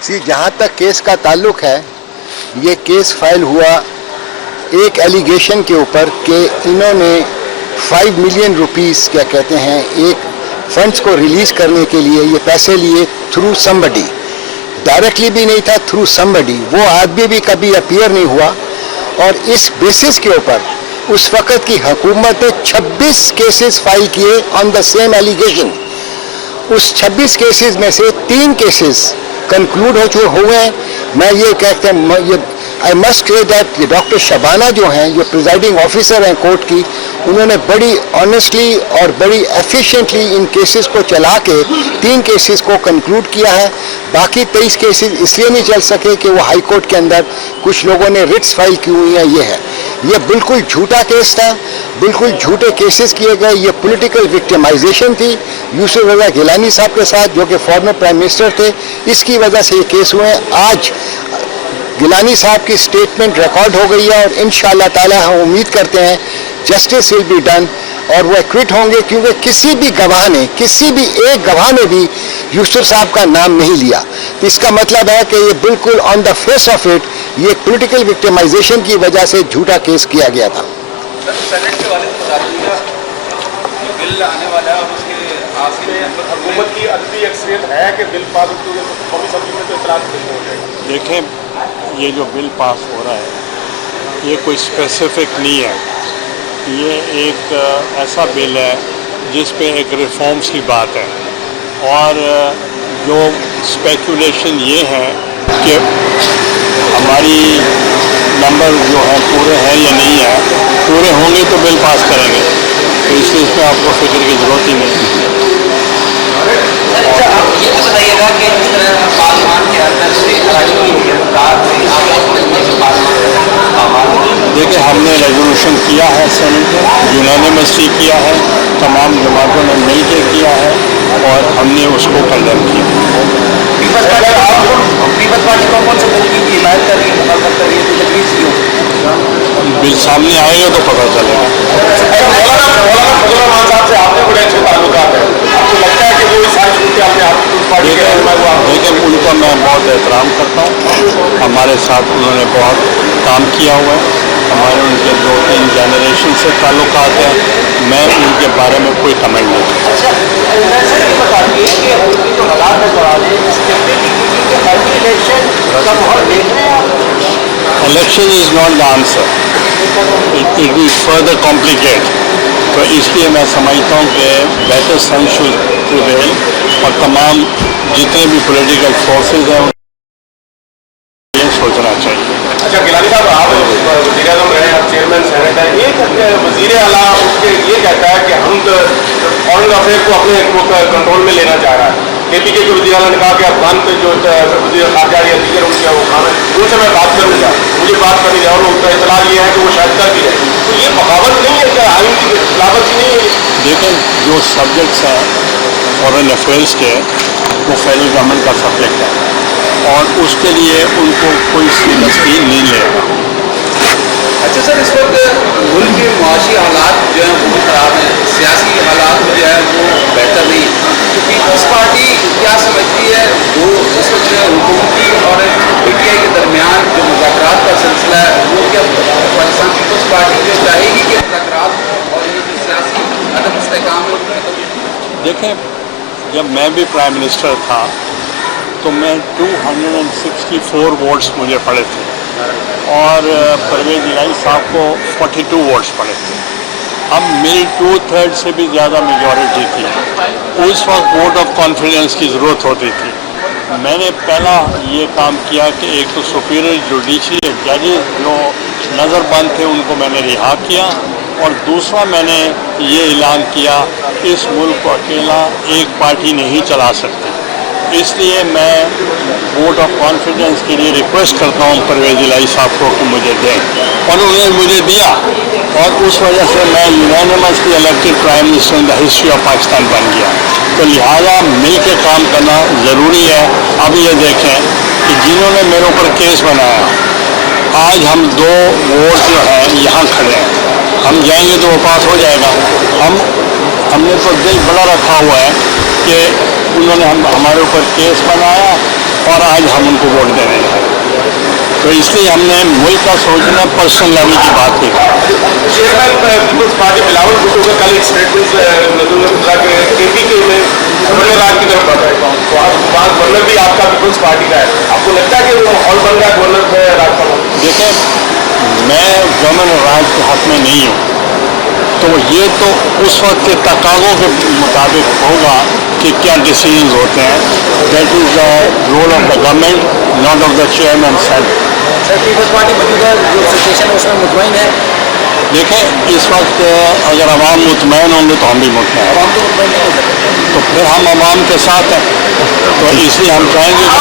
जहाँ तक केस का ताल्लुक है, ये केस फाइल हुआ एक एलिगेशन के ऊपर कि इन्होंने 5 मिलियन रुपीस क्या कहते हैं एक फंड्स को रिलीज करने के लिए ये पैसे लिए थ्रू समबडी, डायरेक्टली भी नहीं था, थ्रू समबडी। वो आदमी भी कभी अपीयर नहीं हुआ और इस बेसिस के ऊपर उस वक़्त की हुकूमत ने 26 केसेस फाइल किए ऑन द सेम एलिगेशन। उस 26 केसेस में से 3 केसेस कंक्लूड हो हुए हैं। मैं ये कहते हैं, ये I must say that doctor Shabana जो हैं, जो प्रिजाइडिंग ऑफिसर हैं कोर्ट की, उन्होंने बड़ी ऑनेस्टली और बड़ी एफिशिएंटली इन केसेस को चला के 3 केसेस को कंक्लूड किया है। बाकी 23 केसेस इसलिए नहीं चल सके कि वो हाई कोर्ट के अंदर कुछ लोगों ने रिट्स फाइल की हुई हैं। ये बिल्कुल झूठा केस था, बिल्कुल झूठे केसेस किए गए। ये पॉलिटिकल विक्टिमाइजेशन थी यूसुफ रज़ा गिलानी साहब के साथ, जो कि फॉर्मर प्राइम मिनिस्टर थे। इसकी वजह से ये केस हुए हैं। आज गिलानी साहब की स्टेटमेंट रिकॉर्ड हो गई है और इंशाअल्लाह ताला हम उम्मीद करते हैं जस्टिस विल बी डन और वो एक्विट होंगे, क्योंकि किसी भी गवाह ने, किसी भी एक गवाह ने भी यूसुफ साहब का नाम नहीं लिया। तो इसका मतलब है कि ये बिल्कुल on the face of it ये पॉलिटिकल विक्टिमाइजेशन की वजह से झूठा केस किया गया था। सेनेट के वाले बिल आने वाला है और उसके आखिर हुकूमत की अदबी अक्सरियत है कि बिल पास कौमी असेंबली में तो इतलाक हो जाएगा। देखें, ये जो बिल पास हो रहा है ये कोई स्पेसिफिक नहीं है। ये एक ऐसा बिल है जिस पे एक रिफॉर्म्स की बात है और जो स्पेकुलेशन ये है कि हमारी नंबर जो है पूरे हैं या नहीं है, पूरे होंगे तो बिल पास करेंगे, तो इसलिए इसमें आपको फिक्र की ज़रूरत ही नहीं। अच्छा, आप ये तो बताइएगा कि जिस तरह पार्लियामेंट के अंदर से देखिए, हमने रेजोल्यूशन किया है, सेनेट ने यूनानिमसली किया है, तमाम जमातों ने मिल के किया है और हमने उसको कंडेम किया। पीपल्स पार्टी कौन से बिल की हिमायत कर रही है, मुखालफत कर रही है, तो तजवीज़ क्यों? बिल सामने आएगा तो पता चलेगा। मौलाना साहब से आपने बड़े अच्छे ताल्लुकात हैं, आपको लगता है कि वो इस सारी सूरत आपने आपकी पार्टी के लेकिन उनका मैं बहुत एहतराम करता हूँ। हमारे साथ उन्होंने बहुत काम किया हुआ है, हमारे उनके 2-3 जनरेशन से ताल्लुकात हैं। मैं उनके बारे में कोई कमेंट नहीं करता। अच्छा, सर ये बताइए कि उनकी जो हालात नजर आ रहे हैं, स्टेबिलिटी की पार्टी इलेक्शन का माहौल देख रहे हैं आप? Election is not the answer, it will further complicate. तो इसलिए मैं समझता हूँ कि बेटर सेंस शुड प्रिवेल और तमाम जितने भी पॉलिटिकल फोर्सेज हैं ये सोचना चाहिए। अच्छा, गिलानी साहब, आप वज़ीर आज़म रहे, आप चेयरमैन सेनेट हैं, एक वज़ीर आला उसके ये कहता है कि हम तो फॉरेन अफेयर को अपने कंट्रोल में लेना चाह रहा है। KPK के वज़ीर आला ने कहा कि अफगान पे जो वज़ीर ख़ारजा या दीगर उनका वो काम है, उनसे मैं बात करूँगा, मुझे बात करनी है और उनका इतला ये है कि वो शायद कर भी रहे। तो ये बगावत नहीं है, क्या आइन की खिलाफत नहीं है? देखें, जो सब्जेक्ट्स हैं फॉरेन अफेयर्स के वो फेडरल गवर्नमेंट का सब्जेक्ट है और उसके लिए उनको कोई सीरियसली नहीं लेगा। अच्छा सर, इस वक्त मुल्क के मुआशी हालात जो हैं वो भी ख़राब हैं, सियासी हालात जो है वो बेहतर नहीं है। तो पीपल्स पार्टी क्या समझती है वो इस वक्त हुकूमती और PTI के दरमियान जो मुज़ाकरात का सिलसिला है वो क्या पाकिस्तान पीपल्स पार्टी जो चाहेगी कि मुज़ाकरात और ये जो सियासी अदम इस्तेहकाम है उसमें? देखें, जब मैं भी प्राइम मिनिस्टर था तो मैं 264 वोट्स मुझे पड़े थे और परवेज़ इलाही साहब को 42 वोट्स पड़े थे। अब मेरी 2/3 से भी ज़्यादा मेजॉरिटी थी। उस वक्त वोट ऑफ कॉन्फिडेंस की ज़रूरत होती थी। मैंने पहला ये काम किया कि एक तो सुपीरियर जुडिशरी जजेस जो नज़रबंद थे उनको मैंने रिहा किया और दूसरा मैंने ये ऐलान किया इस मुल्क को अकेला एक पार्टी नहीं चला सकती। इसलिए मैं वोट ऑफ कॉन्फिडेंस के लिए रिक्वेस्ट करता हूँ परवेज़ इलाही साहब को कि मुझे दें और उन्होंने मुझे दिया और उस वजह से मैं unanimously elected prime minister in the history of Pakistan बन गया। तो लिहाजा मिल के काम करना ज़रूरी है। अब ये देखें कि जिन्होंने मेरे ऊपर केस बनाया, आज हम 2 वोट जो हैं यहाँ खड़े हैं, हम जाएंगे तो वो पास हो जाएगा। हमने तो दिल बड़ा रखा हुआ है कि उन्होंने हमारे ऊपर केस बनाया और आज हम उनको वोट दे रहे हैं। तो इसलिए हमने मुल्क का सोचना पर्सनल लेवल की बात की। चेयरमैन पीपल्स पार्टी बिलावल भुट्टो का कल एक स्टेटमेंट केपीके में गवर्नर राज की तरफ बढ़ रहे हैं, तो आज वहाँ गवर्नर भी आपका पीपल्स पार्टी का है, आपको लगता है कि वो माहौल बन रहा है गवर्नर राज का? देखें, मैं गवर्नर राज के हक में नहीं हूँ, तो ये तो उस वक्त के तकाज़ों के मुताबिक होगा कि क्या डिसीजन होते हैं। That is the role of the government, not of the chairman self. Sir Peoples Party मौजूदा जो सिचुएशन है उसमें मुतमईन है? देखें, इस वक्त अगर अवाम मुतमईन होंगे तो हम भी मुतमईन हैं, हम तो मुतमईन नहीं हो सकते। तो फिर हम अवाम के साथ हैं। तो इसलिए हम चाहेंगे कि